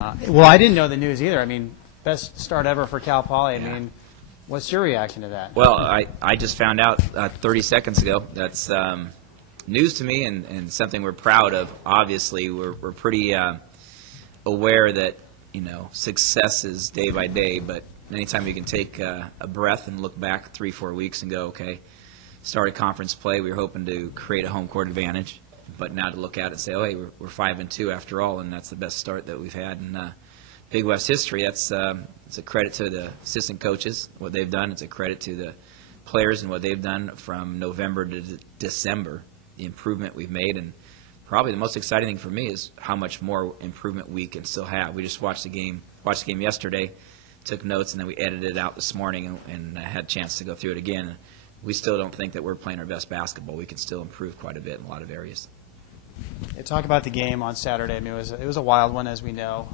Well, I didn't know the news either. I mean, best start ever for Cal Poly. I Yeah. mean, what's your reaction to that? Well, I just found out 30 seconds ago. That's news to me and something we're proud of. Obviously, we're pretty aware that, success is day by day, but anytime you can take a breath and look back 3-4 weeks and go, okay, started conference play, we were hoping to create a home court advantage, but now to look at it and say, oh, hey, we're 5-2 after all, and that's the best start that we've had in Big West history. That's it's a credit to the assistant coaches, what they've done. It's a credit to the players and what they've done from November to December, the improvement we've made. And probably the most exciting thing for me is how much more improvement we can still have. We just watched the game yesterday, took notes, and then we edited it out this morning and had a chance to go through it again. We still don't think that we're playing our best basketball. We can still improve quite a bit in a lot of areas. Talk about the game on Saturday. I mean, it was a wild one, as we know.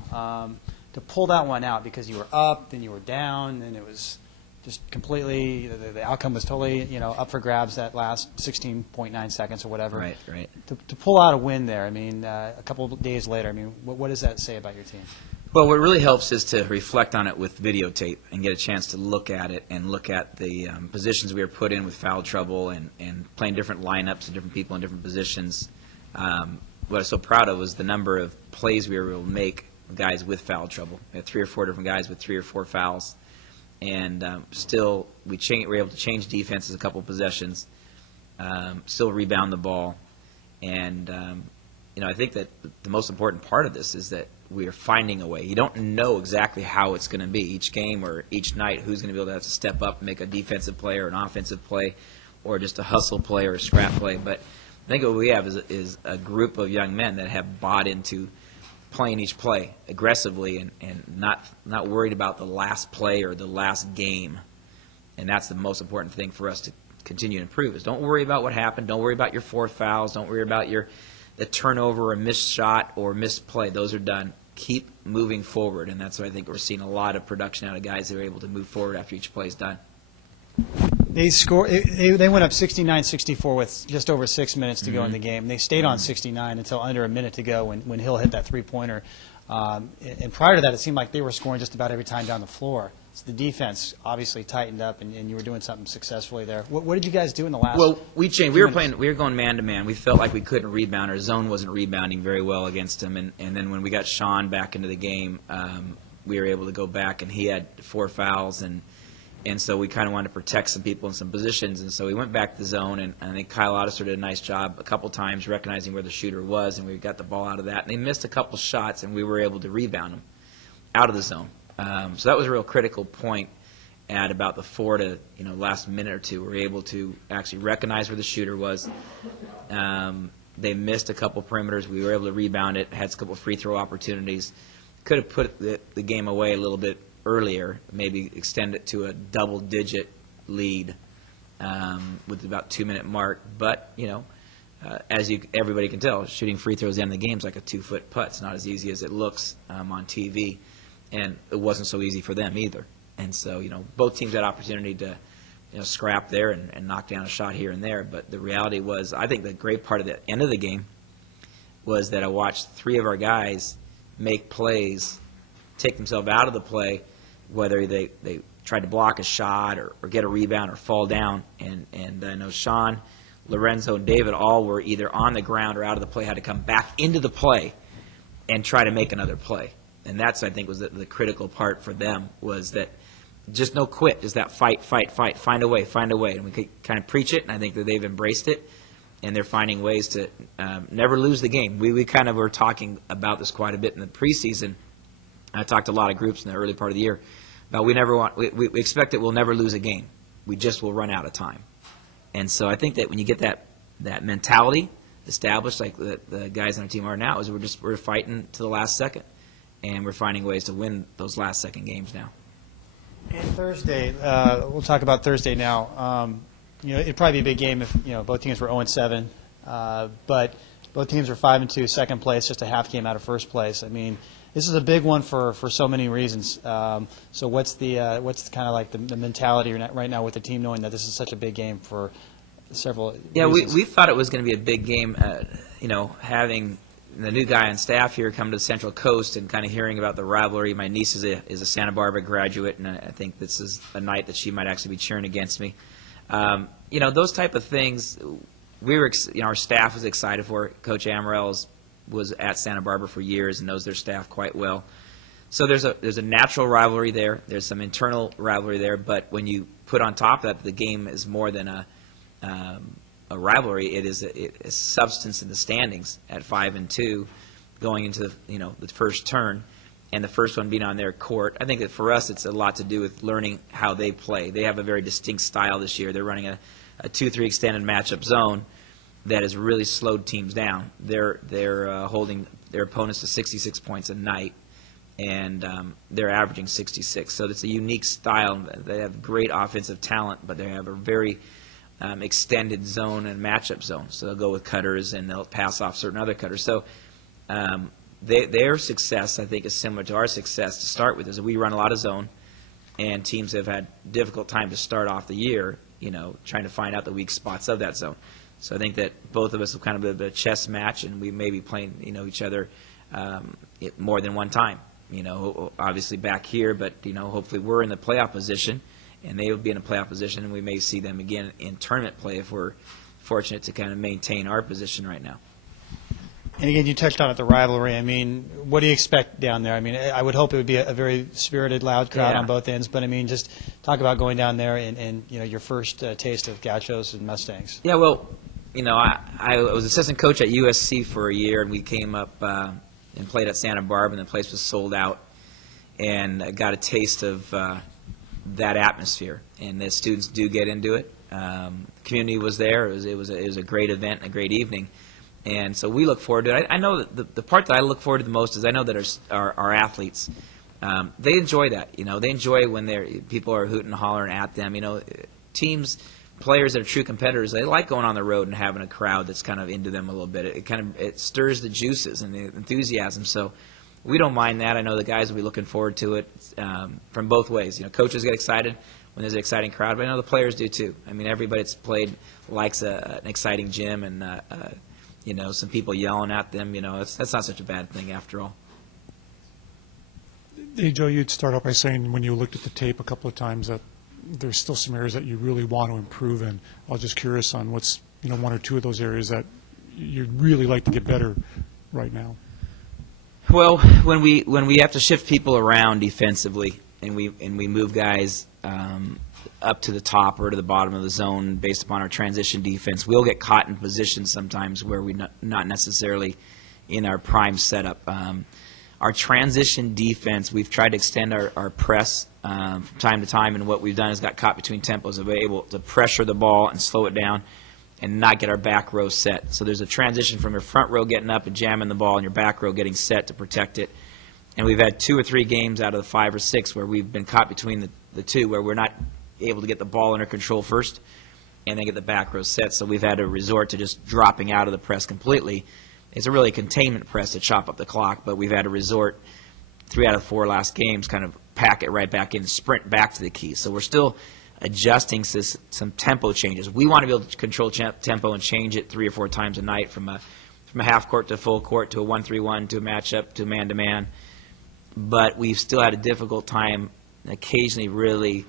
To pull that one out because you were up, then you were down, and it was just completely the outcome was totally up for grabs that last 16.9 seconds or whatever. Right. To pull out a win there. I mean, a couple of days later. I mean, what does that say about your team? Well, what really helps is to reflect on it with videotape and get a chance to look at it and look at the positions we were put in with foul trouble and playing different lineups and different people in different positions. What I was so proud of was the number of plays we were able to make guys with foul trouble. We had 3 or 4 different guys with 3 or 4 fouls, and still we were able to change defenses a couple of possessions, still rebound the ball, and I think that the most important part of this is that we are finding a way. You don't know exactly how it's going to be each game or each night who's going to be able to have to step up and make a defensive play or an offensive play or just a hustle play or a scrap play, but I think what we have is a group of young men that have bought into playing each play aggressively and not worried about the last play or the last game. And that's the most important thing for us to continue to improve is don't worry about what happened. Don't worry about your 4 fouls. Don't worry about the turnover or missed shot or missed play. Those are done. Keep moving forward. And that's why I think we're seeing a lot of production out of guys that are able to move forward after each play is done. They went up 69-64 with just over 6 minutes to go in the game. They stayed on 69 until under a minute to go when Hill hit that three-pointer. And prior to that, it seemed like they were scoring just about every time down the floor. So the defense obviously tightened up, and you were doing something successfully there. What did you guys do in the last? Well, we changed. We were going man to man. We felt like we couldn't rebound. Our zone wasn't rebounding very well against them. And then when we got Sean back into the game, we were able to go back, and he had 4 fouls and so we kind of wanted to protect some people in some positions, and so we went back to the zone, and I think Kyle Ottiser did a nice job a couple times recognizing where the shooter was, and we got the ball out of that. And they missed a couple shots, and we were able to rebound them out of the zone. So that was a real critical point at about the 4 to last minute or two. We were able to actually recognize where the shooter was. They missed a couple perimeters. We were able to rebound it, had a couple free throw opportunities. Could have put the game away a little bit earlier, maybe extend it to a double-digit lead with about 2-minute mark. But as everybody can tell, shooting free throws at the end of the game is like a 2-foot putt. It's not as easy as it looks on TV, and it wasn't so easy for them either. And so both teams had opportunity to scrap there and knock down a shot here and there. But the reality was, I think the great part of the end of the game was that I watched 3 of our guys make plays, take themselves out of the play, whether they tried to block a shot or get a rebound or fall down. And I know Sean, Lorenzo, and David all were either on the ground or out of the play, had to come back into the play and try to make another play. And that's, I think, was the critical part for them, was that just no quit, just that fight, find a way. And we could kind of preach it, and I think that they've embraced it, and they're finding ways to never lose the game. We kind of were talking about this quite a bit in the preseason. I talked to a lot of groups in the early part of the year about we expect that we'll never lose a game. We just will run out of time. And so I think that when you get that mentality established, like the guys on our team are now, is we're fighting to the last second, and we're finding ways to win those last second games now. And Thursday, we'll talk about Thursday now. It'd probably be a big game if both teams were 0-7, but both teams are 5-2, second place, just a half game out of first place. I mean, this is a big one for so many reasons. So what's kind of like the mentality right now with the team, knowing that this is such a big game for several reasons? We thought it was going to be a big game. Having the new guy on staff here coming to the Central Coast and kind of hearing about the rivalry. My niece is a Santa Barbara graduate, and I think this is a night that she might actually be cheering against me. Those type of things, our staff was excited for it. Coach Amaral was at Santa Barbara for years and knows their staff quite well. So there's a natural rivalry there. There's some internal rivalry there, but when you put on top of that, the game is more than a rivalry. It is a substance in the standings at 5-2, going into the first turn, and the first one being on their court. I think that for us, it's a lot to do with learning how they play. They have a very distinct style this year. They're running a 2-3 extended matchup zone that has really slowed teams down. They're holding their opponents to 66 points a night, and they're averaging 66. So it's a unique style. They have great offensive talent, but they have a very extended zone and matchup zone. So they'll go with cutters and they'll pass off certain other cutters. So their success, I think, is similar to our success to start with. Is that we run a lot of zone, and teams have had difficult time to start off the year, trying to find out the weak spots of that zone. So I think that both of us have kind of a chess match, and we may be playing each other more than one time. Obviously back here, but hopefully we're in the playoff position, and they will be in a playoff position, and we may see them again in tournament play if we're fortunate to kind of maintain our position right now. And again, you touched on it, the rivalry. I mean, what do you expect down there? I mean, I would hope it would be a very spirited, loud crowd on both ends. But I mean, just talk about going down there and your first taste of Gauchos and Mustangs. Yeah, well, I was assistant coach at USC for a year, and we came up and played at Santa Barbara, and the place was sold out, and I got a taste of that atmosphere. And the students do get into it. The community was there. It was a great event, a great evening. And so we look forward to it. I know that the part that I look forward to the most is I know that our athletes, they enjoy that. They enjoy when people are hooting and hollering at them. Teams, players that are true competitors, they like going on the road and having a crowd that's kind of into them a little bit. It stirs the juices and the enthusiasm. So we don't mind that. I know the guys will be looking forward to it from both ways. Coaches get excited when there's an exciting crowd, but I know the players do too. I mean, everybody that's played likes an exciting gym and some people yelling at them. That's not such a bad thing after all. Hey, Joe, you'd start off by saying when you looked at the tape a couple of times that there's still some areas that you really want to improve in. I was just curious on what's one or two of those areas that you'd really like to get better right now. Well, when we have to shift people around defensively and we move guys up to the top or to the bottom of the zone based upon our transition defense, we'll get caught in positions sometimes where we're not necessarily in our prime setup. Our transition defense, we've tried to extend our press from time to time, and what we've done is got caught between tempos of able to pressure the ball and slow it down and not get our back row set. So there's a transition from your front row getting up and jamming the ball and your back row getting set to protect it. And we've had 2 or 3 games out of the 5 or 6 where we've been caught between the two, where we're not able to get the ball under control first and then get the back row set. So we've had to resort to just dropping out of the press completely. It's a really containment press to chop up the clock, but we've had to resort 3 out of 4 last games, kind of pack it right back in and sprint back to the key. So we're still adjusting to some tempo changes. We want to be able to control tempo and change it 3 or 4 times a night from a half court to full court to a 1-3-1 to a matchup to man-to-man. But we've still had a difficult time occasionally really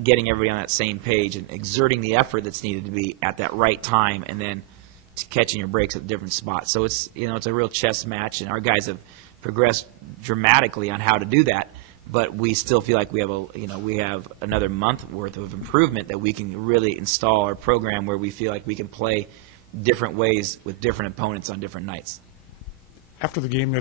getting everybody on that same page and exerting the effort that's needed to be at that right time and then catching your breaks at different spots. So it's a real chess match, and our guys have progressed dramatically on how to do that. But we still feel like we have another month worth of improvement that we can really install our program where we feel like we can play different ways with different opponents on different nights. After the game the other